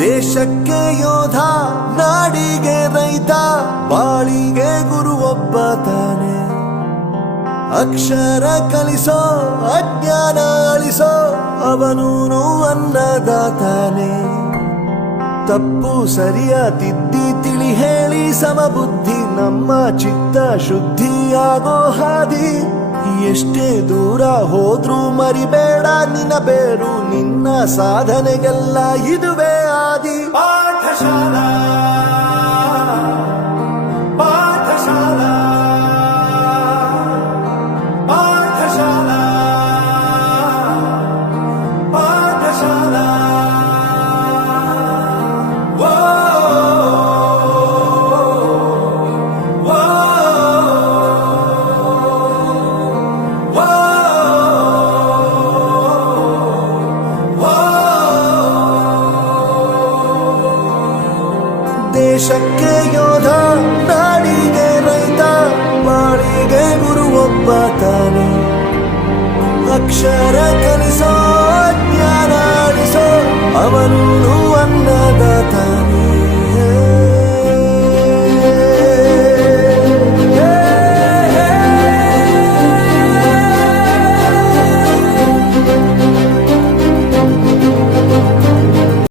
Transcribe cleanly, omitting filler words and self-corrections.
ದೇಶಕ್ಕೆ ಯೋಧ, ನಾಡಿಗೆ ರೈತ, ಬಾಳಿಗೆ ಗುರು ಒಬ್ಬ ತಾನೆ. ಅಕ್ಷರ ಕಲಿಸೋ, ಅಜ್ಞಾನ ಅಳಿಸೋ, ಅವನೂನು ಅನ್ನದಾತಾನೆ. ತಪ್ಪು ಸರಿಯ ತಿದ್ದಿ ತಿಳಿ ಹೇಳಿ ಸಮಬುದ್ಧಿ, ನಮ್ಮ ಚಿತ್ತ ಶುದ್ಧಿಯಾಗೋ ಹಾದಿ. ಎಷ್ಟೇ ದೂರ ಹೋದ್ರೂ ಮರಿಬೇಡ ನಿನ್ನ ಬೇರು, ನಿನ್ನ ಸಾಧನೆಗೆಲ್ಲ ಇದುವೇ ಆದಿ. ಪಾಠಶಾಲಾ ಪಾಠಶಾಲಾ ಪಾಠಶಾಲಾ ಪಾಠಶಾಲಾ. ದೇಶಕ್ಕೆ ಯೋಧ, ನಾಡಿಗೆ ರೈತ, ಬಾಳಿಗೆ ಗುರು ಒಬ್ಬ ತಾನೆ. ಅಕ್ಷರ ಕಲಿಸೋ, ಜ್ಞಾನ ಅಳಿಸೋ, ಅವನು